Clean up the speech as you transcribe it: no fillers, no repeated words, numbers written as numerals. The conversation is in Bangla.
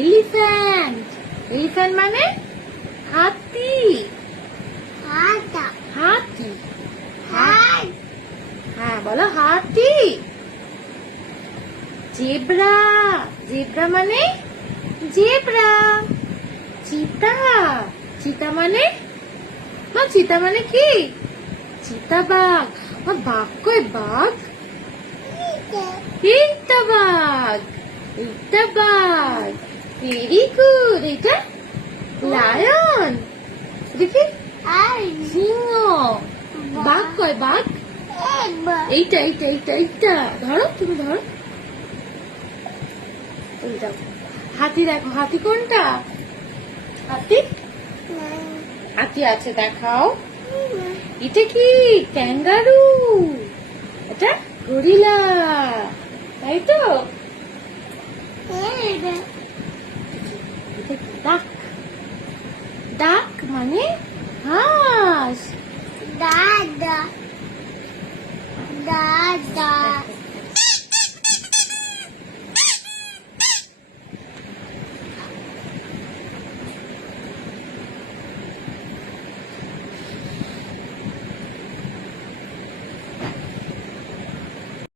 এলিফ্যান্ট। এলিফ্যান্ট মানে হাতি। হাতি। হ্যাঁ বলো হাতি। জেব্রা। জেব্রা মানে জেব্রা। চিতা। চিতা মানে চিতা মানে কি? চিতাবাঘ। বাঘ কই বাঘ? এইটা বাঘ। এইটা বাঘ। Very good. এটা লায়ন। দেখি সিংহ। বাঘ কয় বাঘ? এইটা এইটা এইটা এইটা ধরো, তুমি ধরো। এইটা হাতি। দেখো হাতি কোনটা? হাতি হাতি আছে দেখাও। এটা কি? ক্যাঙ্গারু। এটা গরিলা, তাই তো? ডাক। ডাক মানে হাঁস।